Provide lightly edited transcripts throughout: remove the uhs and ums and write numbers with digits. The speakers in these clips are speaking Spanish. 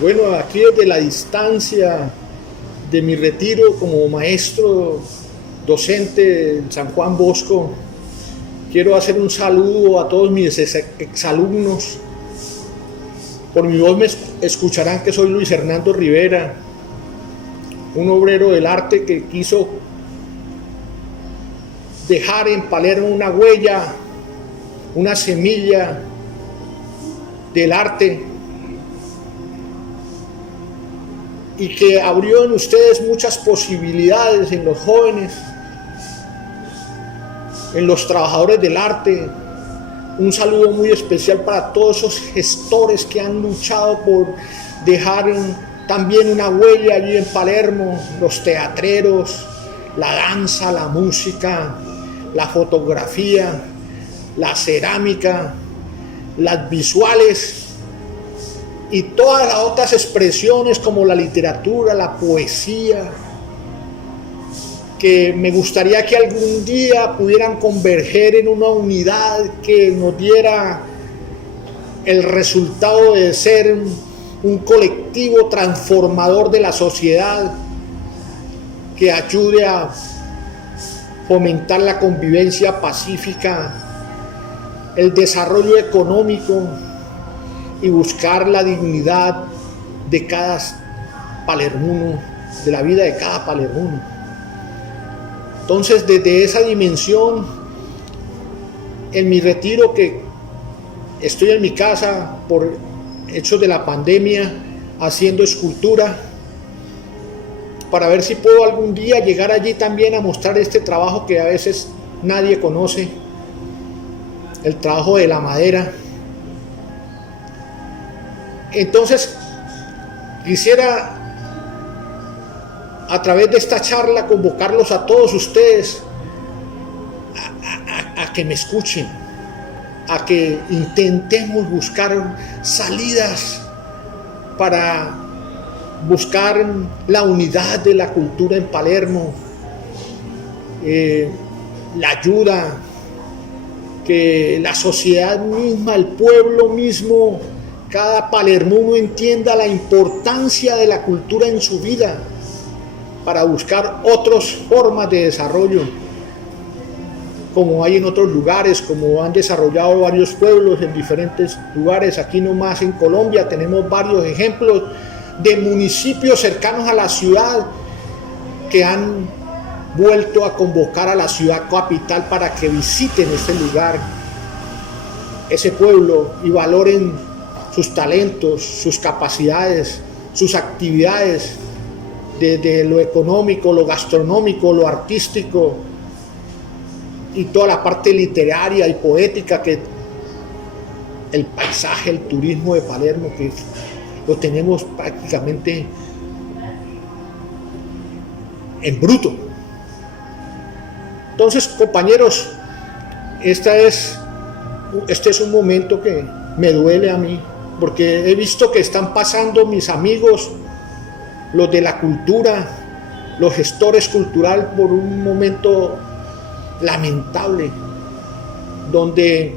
Bueno, aquí desde la distancia de mi retiro como maestro docente en San Juan Bosco, quiero hacer un saludo a todos mis exalumnos. Por mi voz me escucharán que soy Luis Hernando Rivera, un obrero del arte que quiso dejar en Palermo una huella, una semilla del arte, y que abrió en ustedes muchas posibilidades, en los jóvenes, en los trabajadores del arte. Un saludo muy especial para todos esos gestores que han luchado por dejar también una huella allí en Palermo, los teatreros, la danza, la música, la fotografía, la cerámica, las visuales y todas las otras expresiones como la literatura, la poesía, que me gustaría que algún día pudieran converger en una unidad que nos diera el resultado de ser un colectivo transformador de la sociedad, que ayude a fomentar la convivencia pacífica, el desarrollo económico y buscar la dignidad de cada palermuno, de la vida de cada palermuno. Entonces, desde esa dimensión, en mi retiro, que estoy en mi casa por hechos de la pandemia, haciendo escultura, para ver si puedo algún día llegar allí también a mostrar este trabajo que a veces nadie conoce, el trabajo de la madera. Entonces, quisiera a través de esta charla convocarlos a todos ustedes a que me escuchen, a que intentemos buscar salidas para buscar la unidad de la cultura en Palermo, la ayuda, que la sociedad misma, el pueblo mismo, cada palermuno entienda la importancia de la cultura en su vida, para buscar otras formas de desarrollo, como hay en otros lugares, como han desarrollado varios pueblos en diferentes lugares. Aquí nomás en Colombia tenemos varios ejemplos de municipios cercanos a la ciudad que han vuelto a convocar a la ciudad capital para que visiten este lugar, ese pueblo, y valoren sus talentos, sus capacidades, sus actividades, desde lo económico, lo gastronómico, lo artístico y toda la parte literaria y poética, que el paisaje, el turismo de Palermo, que lo tenemos prácticamente en bruto. Entonces, compañeros, este es un momento que me duele a mí, porque he visto que están pasando mis amigos, los de la cultura, los gestores culturales, por un momento lamentable, donde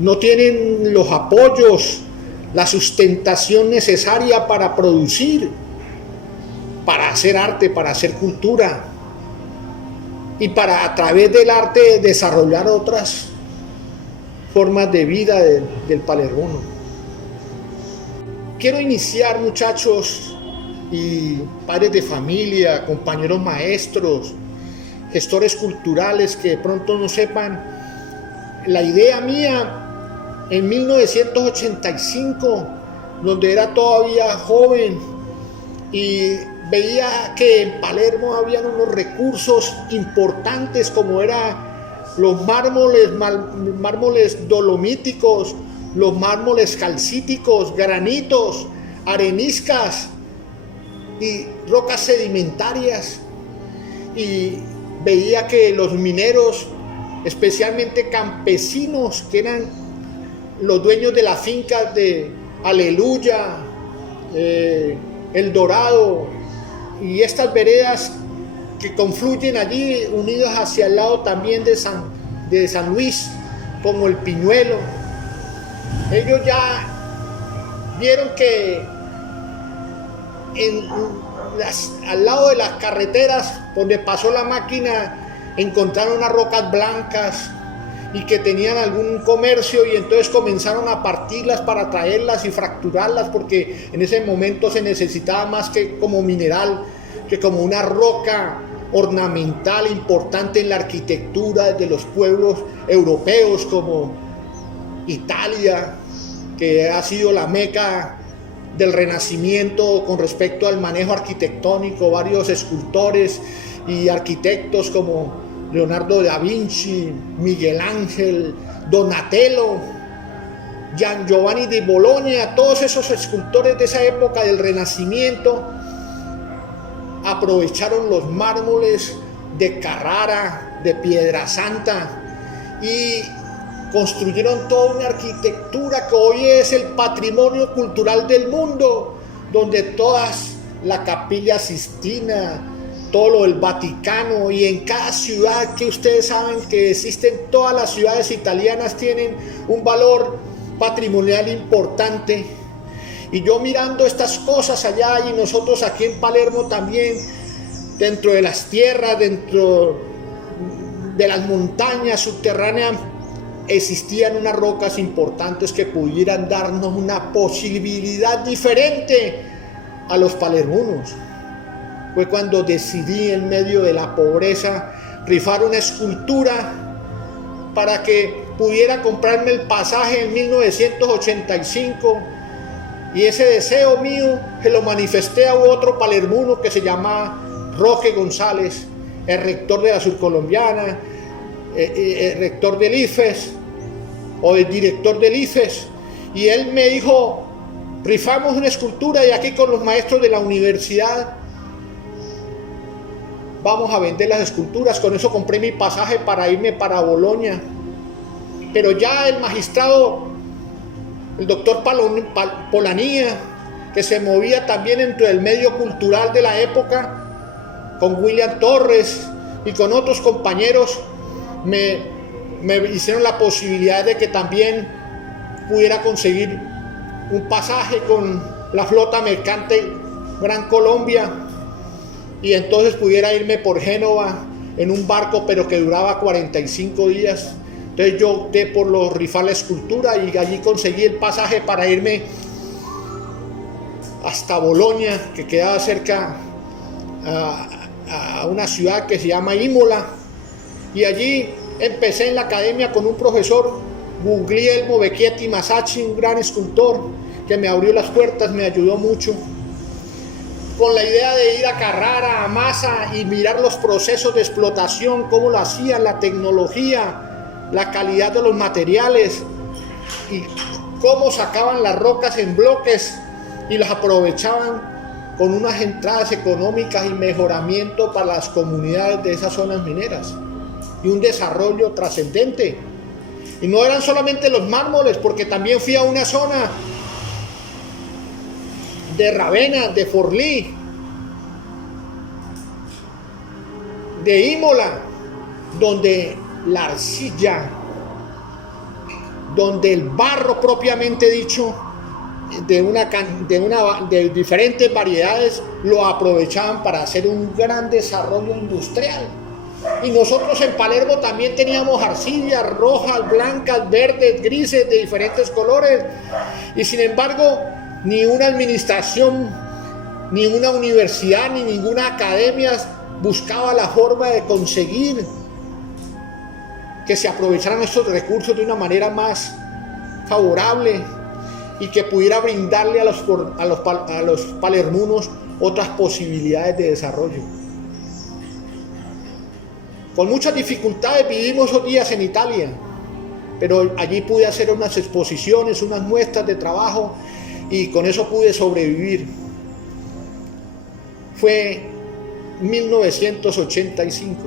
no tienen los apoyos, la sustentación necesaria para producir, para hacer arte, para hacer cultura, y para, a través del arte, desarrollar otras formas de vida del palermo. Quiero iniciar, muchachos y padres de familia, compañeros maestros, gestores culturales que de pronto no sepan, la idea mía en 1985, donde era todavía joven y veía que en Palermo habían unos recursos importantes, como eran los mármoles dolomíticos, los mármoles calcíticos, granitos, areniscas y rocas sedimentarias, y veía que los mineros, especialmente campesinos, que eran los dueños de las fincas de Aleluya, El Dorado y estas veredas que confluyen allí, unidas hacia el lado también de San Luis, como el Piñuelo, ellos ya vieron que al lado de las carreteras donde pasó la máquina, encontraron unas rocas blancas y que tenían algún comercio, y entonces comenzaron a partirlas para traerlas y fracturarlas, porque en ese momento se necesitaba más que como mineral, que como una roca ornamental importante en la arquitectura de los pueblos europeos como Italia, que ha sido la meca del Renacimiento con respecto al manejo arquitectónico. Varios escultores y arquitectos como Leonardo da Vinci, Miguel Ángel, Donatello, Gian Giovanni di Bologna, todos esos escultores de esa época del Renacimiento aprovecharon los mármoles de Carrara, de Pietrasanta, y construyeron toda una arquitectura que hoy es el patrimonio cultural del mundo, donde todas la Capilla Sistina, todo lo del Vaticano, y en cada ciudad que ustedes saben que existen, todas las ciudades italianas tienen un valor patrimonial importante. Y yo mirando estas cosas allá, y nosotros aquí en Palermo también, dentro de las tierras, dentro de las montañas subterráneas, existían unas rocas importantes que pudieran darnos una posibilidad diferente a los palermunos. Fue cuando decidí, en medio de la pobreza, rifar una escultura para que pudiera comprarme el pasaje en 1985, y ese deseo mío se lo manifesté a otro palermuno que se llama Roque González, el rector de la Surcolombiana, el rector del IFES, o el director del IFES, y él me dijo: rifamos una escultura, y aquí con los maestros de la universidad vamos a vender las esculturas. Con eso compré mi pasaje para irme para Bolonia. Pero ya el magistrado, el doctor Polanía, que se movía también dentro del medio cultural de la época, con William Torres y con otros compañeros, me hicieron la posibilidad de que también pudiera conseguir un pasaje con la flota mercante Gran Colombia, y entonces pudiera irme por Génova en un barco, pero que duraba 45 días. Entonces yo opté por rifar la escultura, y allí conseguí el pasaje para irme hasta Bolonia, que quedaba cerca a una ciudad que se llama Imola, y allí empecé en la academia con un profesor, Guglielmo Vecchietti Masacci, un gran escultor que me abrió las puertas, me ayudó mucho, con la idea de ir a Carrara, a Massa, y mirar los procesos de explotación, cómo lo hacían, la tecnología, la calidad de los materiales, y cómo sacaban las rocas en bloques y las aprovechaban con unas entradas económicas y mejoramiento para las comunidades de esas zonas mineras, y un desarrollo trascendente. Y no eran solamente los mármoles, porque también fui a una zona de Ravenna, de Forlì, de Imola, donde la arcilla, donde el barro propiamente dicho, de diferentes variedades, lo aprovechaban para hacer un gran desarrollo industrial. Y nosotros en Palermo también teníamos arcillas rojas, blancas, verdes, grises, de diferentes colores, y sin embargo ni una administración, ni una universidad, ni ninguna academia buscaba la forma de conseguir que se aprovecharan estos recursos de una manera más favorable, y que pudiera brindarle a los palermunos otras posibilidades de desarrollo. Con muchas dificultades vivimos esos días en Italia, pero allí pude hacer unas exposiciones, unas muestras de trabajo, y con eso pude sobrevivir. Fue 1985.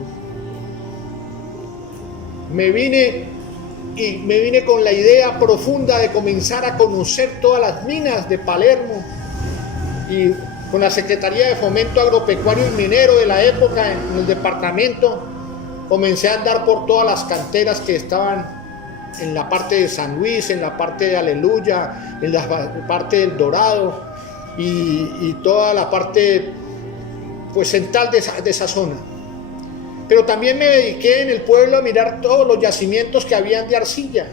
Me vine con la idea profunda de comenzar a conocer todas las minas de Palermo, y con la Secretaría de Fomento Agropecuario y Minero de la época en el departamento comencé a andar por todas las canteras que estaban en la parte de San Luis, en la parte de Aleluya, en la parte del Dorado, y toda la parte pues central de esa zona. Pero también me dediqué en el pueblo a mirar todos los yacimientos que habían de arcilla.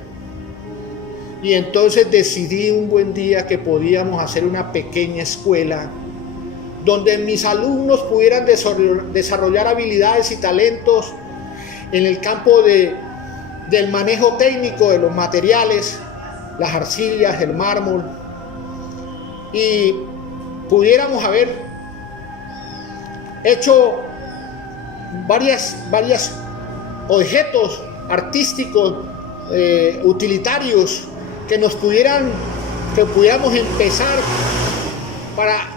Y entonces decidí un buen día que podíamos hacer una pequeña escuela donde mis alumnos pudieran desarrollar habilidades y talentos en el campo del manejo técnico de los materiales, las arcillas, el mármol, y pudiéramos haber hecho varios objetos artísticos utilitarios que pudiéramos empezar para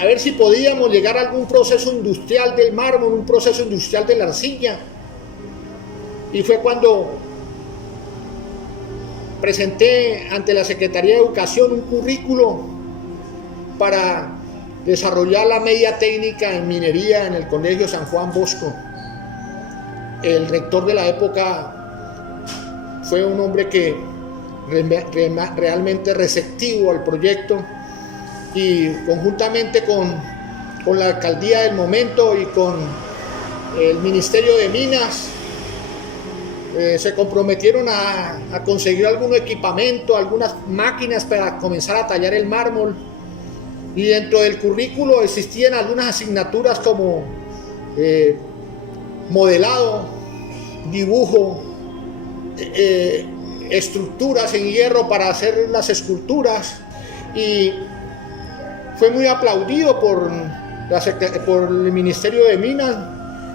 a ver si podíamos llegar a algún proceso industrial del mármol, un proceso industrial de la arcilla. Y fue cuando presenté ante la Secretaría de Educación un currículo para desarrollar la media técnica en minería en el Colegio San Juan Bosco. El rector de la época fue un hombre que realmente receptivo al proyecto, y conjuntamente con la alcaldía del momento y con el Ministerio de Minas se comprometieron a conseguir algún equipamiento, algunas máquinas para comenzar a tallar el mármol. Y dentro del currículo existían algunas asignaturas como modelado, dibujo, estructuras en hierro para hacer las esculturas, y fue muy aplaudido por el Ministerio de Minas,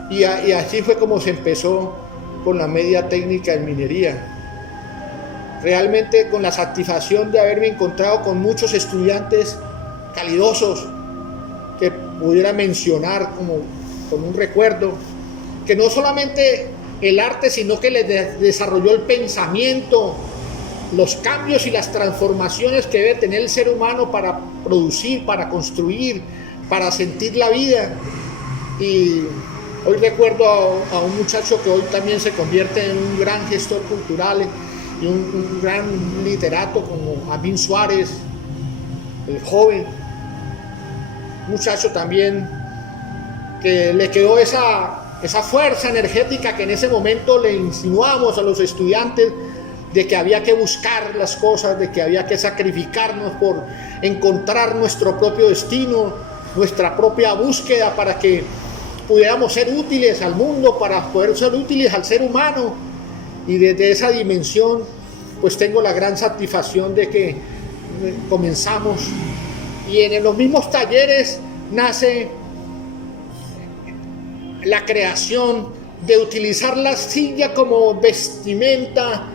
y así fue como se empezó con la media técnica en minería. Realmente con la satisfacción de haberme encontrado con muchos estudiantes calidosos que pudiera mencionar como con un recuerdo, que no solamente el arte, sino que les desarrolló el pensamiento, los cambios y las transformaciones que debe tener el ser humano para producir, para construir, para sentir la vida. Y hoy recuerdo a un muchacho que hoy también se convierte en un gran gestor cultural y un gran literato como Amin Suárez, el joven muchacho también, que le quedó esa fuerza energética que en ese momento le insinuamos a los estudiantes, de que había que buscar las cosas, de que había que sacrificarnos por encontrar nuestro propio destino, nuestra propia búsqueda, para que pudiéramos ser útiles al mundo, para poder ser útiles al ser humano. Y desde esa dimensión pues tengo la gran satisfacción de que comenzamos, y en los mismos talleres nace la creación de utilizar la arcilla como vestimenta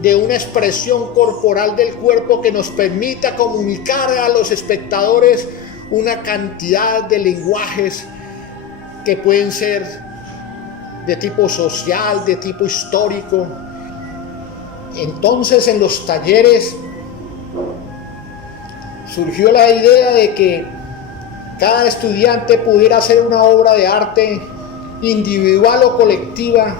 de una expresión corporal del cuerpo que nos permita comunicar a los espectadores una cantidad de lenguajes que pueden ser de tipo social, de tipo histórico. Entonces, en los talleres surgió la idea de que cada estudiante pudiera hacer una obra de arte individual o colectiva,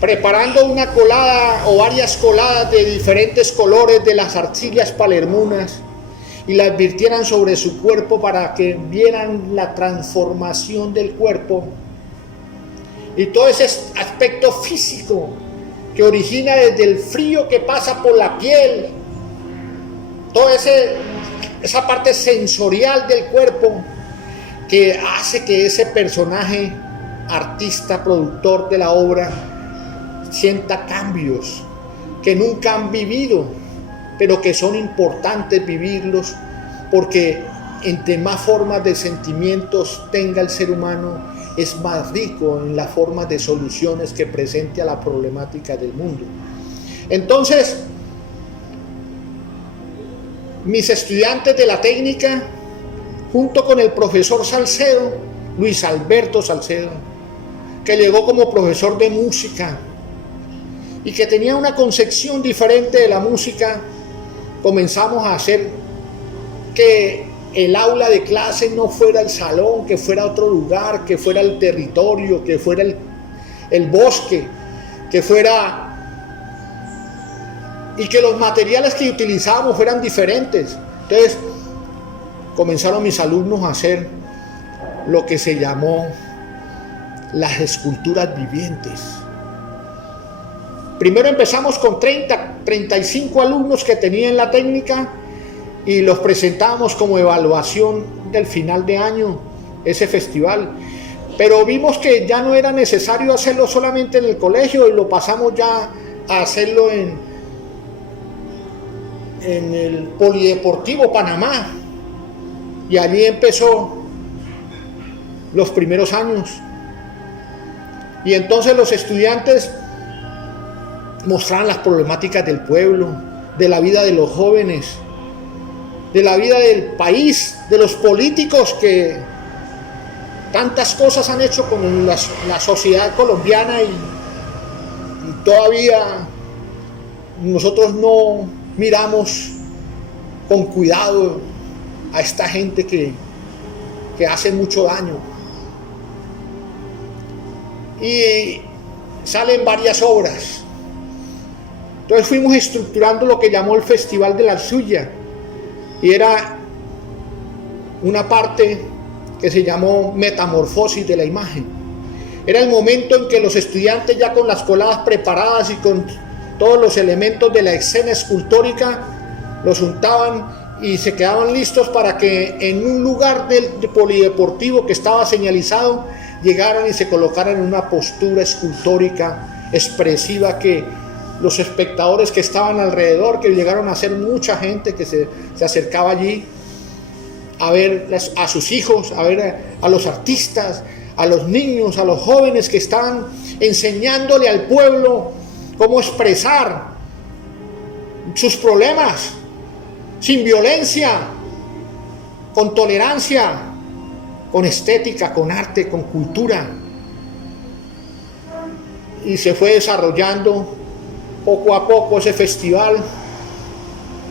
preparando una colada o varias coladas de diferentes colores de las arcillas palermunas, y las virtieran sobre su cuerpo para que vieran la transformación del cuerpo y todo ese aspecto físico que origina desde el frío que pasa por la piel, toda esa parte sensorial del cuerpo que hace que ese personaje, artista, productor de la obra, sienta cambios que nunca han vivido, pero que son importantes vivirlos, porque entre más formas de sentimientos tenga el ser humano, es más rico en las formas de soluciones que presente a la problemática del mundo. Entonces, mis estudiantes de la técnica, junto con el profesor Salcedo, Luis Alberto Salcedo, que llegó como profesor de música y que tenía una concepción diferente de la música, comenzamos a hacer que el aula de clase no fuera el salón, que fuera otro lugar, que fuera el territorio, que fuera el bosque, que fuera y que los materiales que utilizábamos fueran diferentes. Entonces comenzaron mis alumnos a hacer lo que se llamó las esculturas vivientes. Primero empezamos con 35 alumnos que tenían la técnica y los presentábamos como evaluación del final de año, ese festival. Pero vimos que ya no era necesario hacerlo solamente en el colegio y lo pasamos ya a hacerlo en el Polideportivo Panamá. Y allí empezó los primeros años. Y entonces los estudiantes mostraban las problemáticas del pueblo, de la vida de los jóvenes, de la vida del país, de los políticos que tantas cosas han hecho con la sociedad colombiana y todavía nosotros no miramos con cuidado a esta gente que hace mucho daño. Y salen varias obras. Entonces fuimos estructurando lo que llamó el Festival de la Arcilla, y era una parte que se llamó Metamorfosis de la Imagen. Era el momento en que los estudiantes, ya con las coladas preparadas y con todos los elementos de la escena escultórica, los untaban y se quedaban listos para que en un lugar del polideportivo que estaba señalizado llegaran y se colocaran en una postura escultórica expresiva, que los espectadores que estaban alrededor, que llegaron a ser mucha gente que se acercaba allí a ver a sus hijos, a ver a los artistas, a los niños, a los jóvenes que estaban enseñándole al pueblo cómo expresar sus problemas sin violencia, con tolerancia, con estética, con arte, con cultura. Y se fue desarrollando poco a poco ese festival,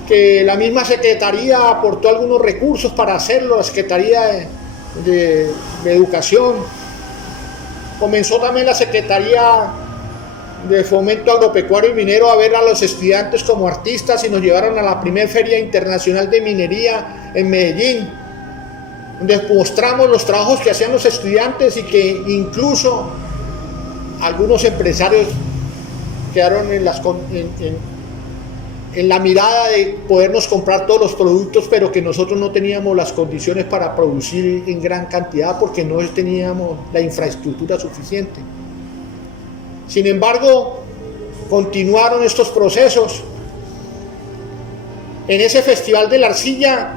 que la misma Secretaría aportó algunos recursos para hacerlo, la Secretaría de Educación. Comenzó también la Secretaría de Fomento Agropecuario y Minero a ver a los estudiantes como artistas, y nos llevaron a la primera Feria Internacional de Minería en Medellín, donde mostramos los trabajos que hacían los estudiantes y que incluso algunos empresarios quedaron en la mirada de podernos comprar todos los productos, pero que nosotros no teníamos las condiciones para producir en gran cantidad porque no teníamos la infraestructura suficiente. Sin embargo, continuaron estos procesos. En ese Festival de la Arcilla,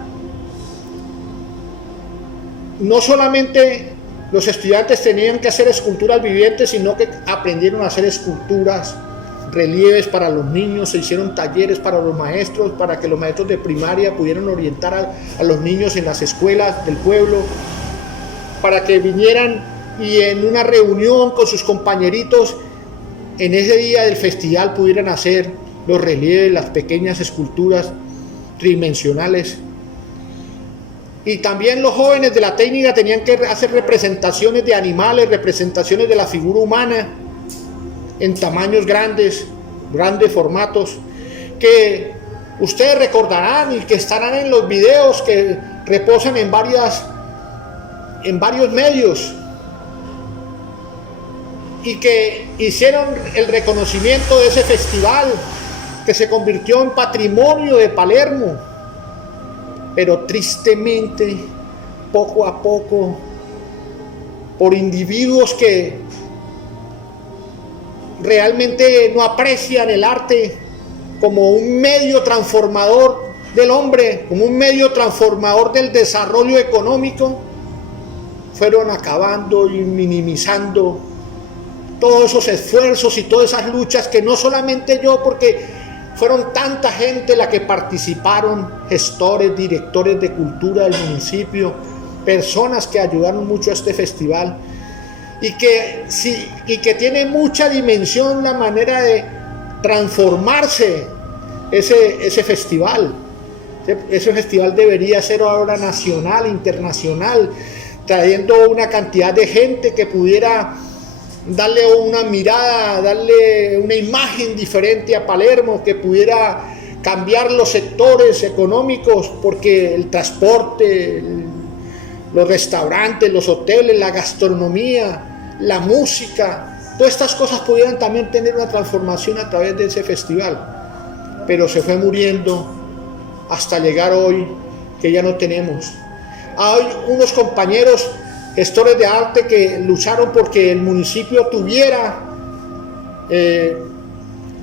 no solamente los estudiantes tenían que hacer esculturas vivientes, sino que aprendieron a hacer esculturas, relieves para los niños, se hicieron talleres para los maestros, para que los maestros de primaria pudieran orientar a los niños en las escuelas del pueblo, para que vinieran y en una reunión con sus compañeritos en ese día del festival pudieran hacer los relieves, las pequeñas esculturas tridimensionales. Y también los jóvenes de la técnica tenían que hacer representaciones de animales, representaciones de la figura humana en tamaños grandes formatos, que ustedes recordarán y que estarán en los videos que reposan en varios medios, y que hicieron el reconocimiento de ese festival que se convirtió en patrimonio de Palermo. Pero tristemente, poco a poco, por individuos que realmente no aprecian el arte como un medio transformador del hombre, como un medio transformador del desarrollo económico, fueron acabando y minimizando todos esos esfuerzos y todas esas luchas que no solamente yo, porque fueron tanta gente la que participaron, gestores, directores de cultura del municipio, personas que ayudaron mucho a este festival, y que tiene mucha dimensión la manera de transformarse ese festival. Ese festival debería ser ahora nacional, internacional, trayendo una cantidad de gente que pudiera darle una mirada, darle una imagen diferente a Palermo, que pudiera cambiar los sectores económicos, porque el transporte, los restaurantes, los hoteles, la gastronomía, la música, todas estas cosas pudieran también tener una transformación a través de ese festival. Pero se fue muriendo hasta llegar hoy, que ya no tenemos. Hay unos compañeros gestores de arte que lucharon porque el municipio tuviera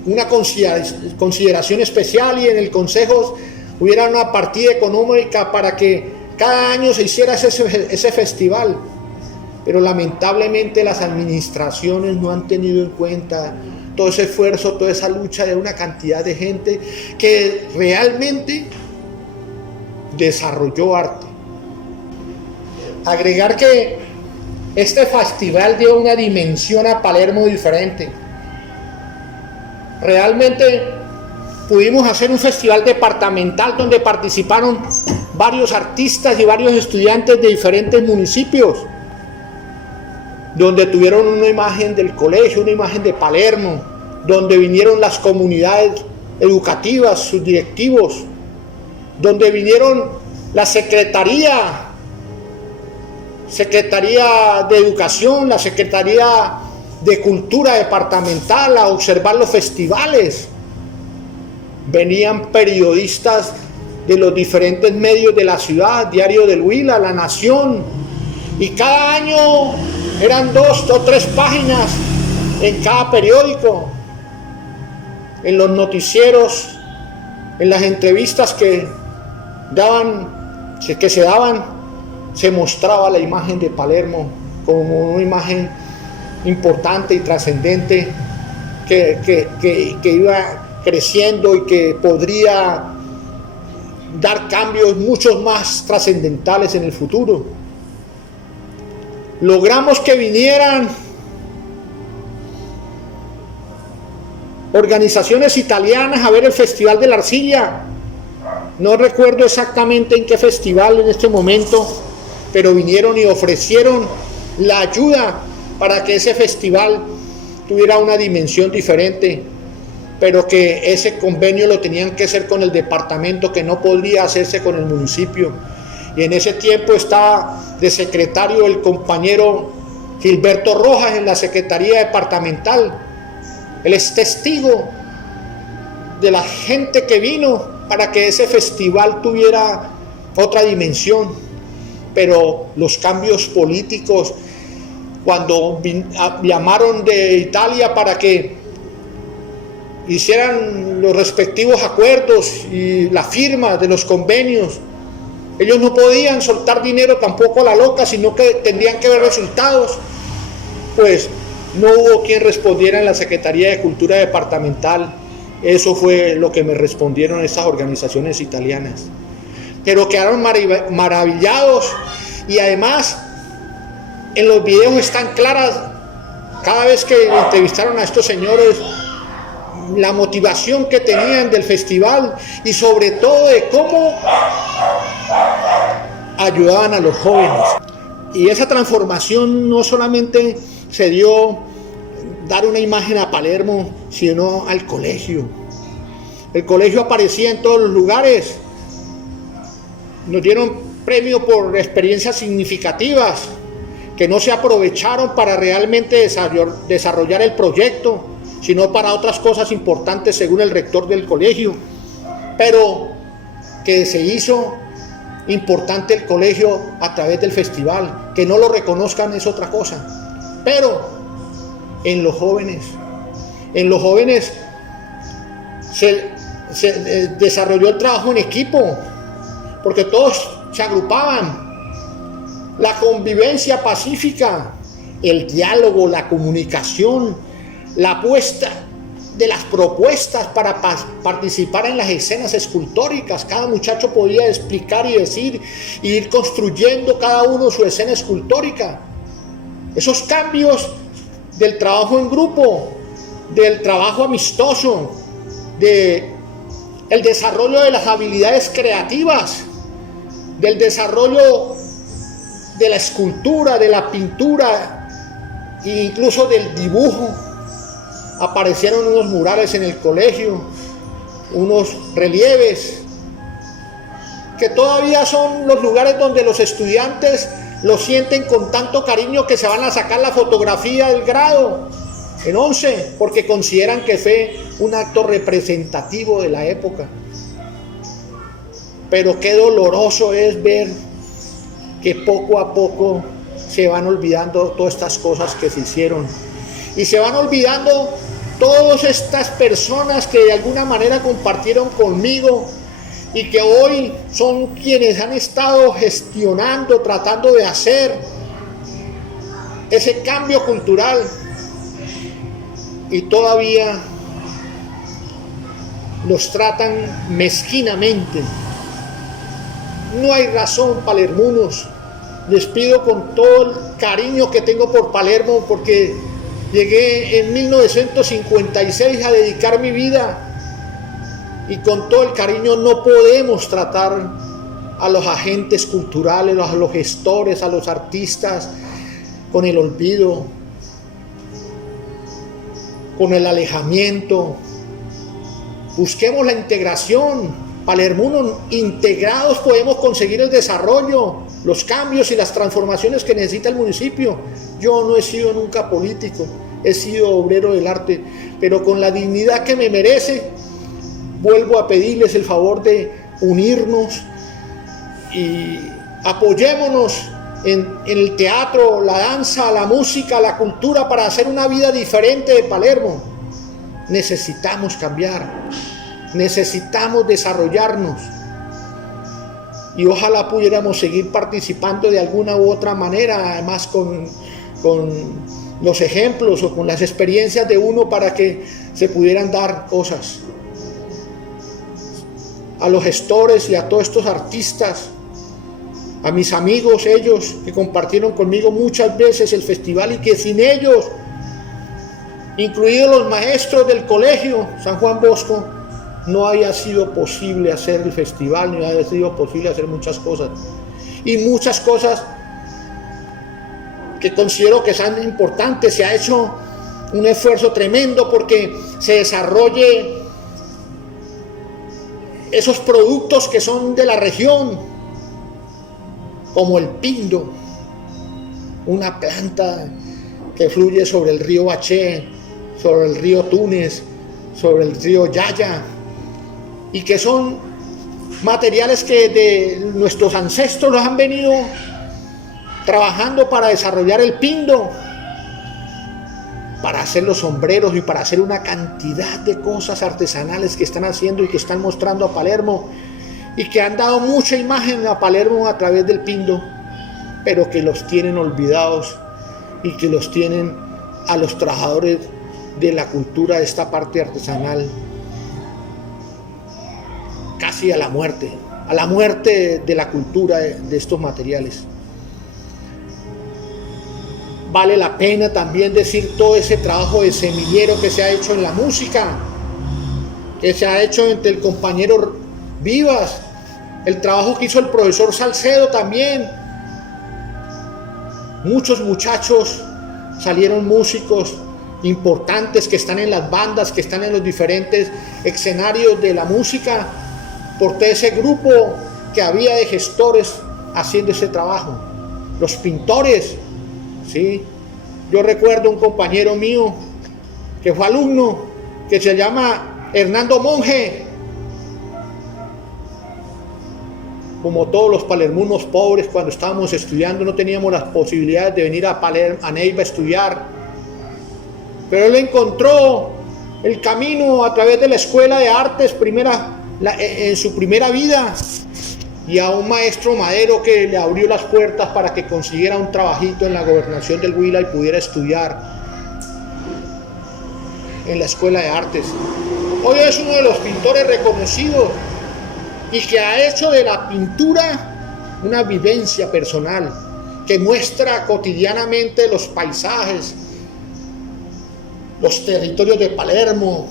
una consideración especial, y en el consejo hubiera una partida económica para que cada año se hiciera ese festival. Pero lamentablemente las administraciones no han tenido en cuenta todo ese esfuerzo, toda esa lucha de una cantidad de gente que realmente desarrolló arte. Agregar que este festival dio una dimensión a Palermo diferente. Realmente pudimos hacer un festival departamental donde participaron varios artistas y varios estudiantes de diferentes municipios, donde tuvieron una imagen del colegio, una imagen de Palermo, donde vinieron las comunidades educativas, sus directivos, donde vinieron la Secretaría de Educación, la Secretaría de Cultura departamental a observar los festivales. Venían periodistas de los diferentes medios de la ciudad, Diario del Huila, La Nación, y cada año eran 2 o 3 páginas en cada periódico, en los noticieros, en las entrevistas que se daban, se mostraba la imagen de Palermo como una imagen importante y trascendente que iba creciendo y que podría dar cambios muchos más trascendentales en el futuro. Logramos que vinieran organizaciones italianas a ver el Festival de la Arcilla. No recuerdo exactamente en qué festival en este momento, pero vinieron y ofrecieron la ayuda para que ese festival tuviera una dimensión diferente, pero que ese convenio lo tenían que hacer con el departamento, que no podría hacerse con el municipio. Y en ese tiempo estaba de secretario el compañero Gilberto Rojas en la Secretaría Departamental. Él es testigo de la gente que vino para que ese festival tuviera otra dimensión. Pero los cambios políticos, cuando llamaron de Italia para que hicieran los respectivos acuerdos y la firma de los convenios, ellos no podían soltar dinero tampoco a la loca, sino que tendrían que ver resultados. Pues no hubo quien respondiera en la Secretaría de Cultura departamental. Eso fue lo que me respondieron estas organizaciones italianas. Pero quedaron maravillados, y además en los videos están claras, cada vez que entrevistaron a estos señores, la motivación que tenían del festival y sobre todo de cómo ayudaban a los jóvenes. Y esa transformación no solamente se dio dar una imagen a Palermo, sino al colegio. El colegio aparecía en todos los lugares. Nos dieron premio por experiencias significativas que no se aprovecharon para realmente desarrollar el proyecto, sino para otras cosas importantes según el rector del colegio. Pero que se hizo importante el colegio a través del festival. Que no lo reconozcan es otra cosa. Pero en los jóvenes se desarrolló el trabajo en equipo, porque todos se agrupaban. La convivencia pacífica, el diálogo, la comunicación, la apuesta de las propuestas para participar en las escenas escultóricas. Cada muchacho podía explicar y decir, e ir construyendo cada uno su escena escultórica. Esos cambios del trabajo en grupo, del trabajo amistoso, del desarrollo de las habilidades creativas, del desarrollo de la escultura, de la pintura, e incluso del dibujo. Aparecieron unos murales en el colegio, unos relieves, que todavía son los lugares donde los estudiantes lo sienten con tanto cariño que se van a sacar la fotografía del grado en 11, porque consideran que fue un acto representativo de la época. Pero qué doloroso es ver que poco a poco se van olvidando todas estas cosas que se hicieron. Y se van olvidando todas estas personas que de alguna manera compartieron conmigo y que hoy son quienes han estado gestionando, tratando de hacer ese cambio cultural. Y todavía los tratan mezquinamente. No hay razón, palermunos. Les pido con todo el cariño que tengo por Palermo, porque llegué en 1956 a dedicar mi vida, y con todo el cariño no podemos tratar a los agentes culturales, a los gestores, a los artistas con el olvido, con el alejamiento. Busquemos la integración. Palermunos integrados podemos conseguir el desarrollo, los cambios y las transformaciones que necesita el municipio. Yo no he sido nunca político, he sido obrero del arte, pero con la dignidad que me merece, vuelvo a pedirles el favor de unirnos y apoyémonos en el teatro, la danza, la música, la cultura, para hacer una vida diferente de Palermo. Necesitamos cambiar, necesitamos desarrollarnos, y ojalá pudiéramos seguir participando de alguna u otra manera, además con los ejemplos o con las experiencias de uno, para que se pudieran dar cosas. A los gestores y a todos estos artistas, a mis amigos, ellos que compartieron conmigo muchas veces el festival, y que sin ellos, incluidos los maestros del colegio San Juan Bosco, no haya sido posible hacer el festival, ni haya sido posible hacer muchas cosas. Y muchas cosas que considero que son importantes. Se ha hecho un esfuerzo tremendo porque se desarrolle esos productos que son de la región, como el pindo, una planta que fluye sobre el río Baché, sobre el río Túnez, sobre el río Yaya, y que son materiales que de nuestros ancestros los han venido trabajando para desarrollar el pindo, para hacer los sombreros y para hacer una cantidad de cosas artesanales que están haciendo y que están mostrando a Palermo, y que han dado mucha imagen a Palermo a través del pindo, pero que los tienen olvidados y que los tienen a los trabajadores de la cultura de esta parte artesanal casi a la muerte de la cultura de estos materiales. Vale la pena también decir todo ese trabajo de semillero que se ha hecho en la música, que se ha hecho entre el compañero Vivas, el trabajo que hizo el profesor Salcedo también. Muchos muchachos salieron músicos importantes que están en las bandas, que están en los diferentes escenarios de la música, por todo ese grupo que había de gestores haciendo ese trabajo. Los pintores, ¿sí? Yo recuerdo un compañero mío que fue alumno, que se llama Hernando Monge. Como todos los palermunos pobres, cuando estábamos estudiando no teníamos las posibilidades de venir a Neiva a estudiar, pero él encontró el camino a través de la Escuela de Artes en su primera vida, y a un maestro Madero que le abrió las puertas para que consiguiera un trabajito en la gobernación del Huila y pudiera estudiar en la Escuela de Artes. Hoy es uno de los pintores reconocidos y que ha hecho de la pintura una vivencia personal, que muestra cotidianamente los paisajes, los territorios de Palermo,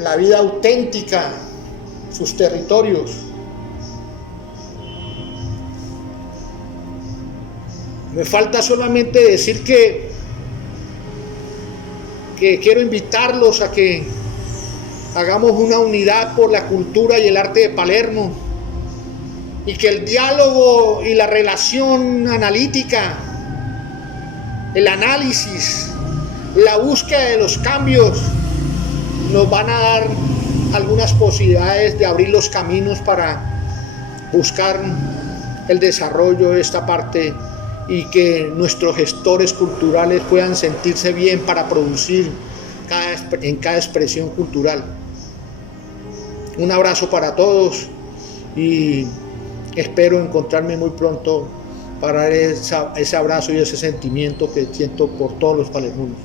la vida auténtica, sus territorios. Me falta solamente decir que quiero invitarlos a que hagamos una unidad por la cultura y el arte de Palermo, y que el diálogo y la relación analítica, el análisis, la búsqueda de los cambios nos van a dar algunas posibilidades de abrir los caminos para buscar el desarrollo de esta parte, y que nuestros gestores culturales puedan sentirse bien para producir en cada expresión cultural. Un abrazo para todos y espero encontrarme muy pronto para dar ese abrazo y ese sentimiento que siento por todos los palermonos.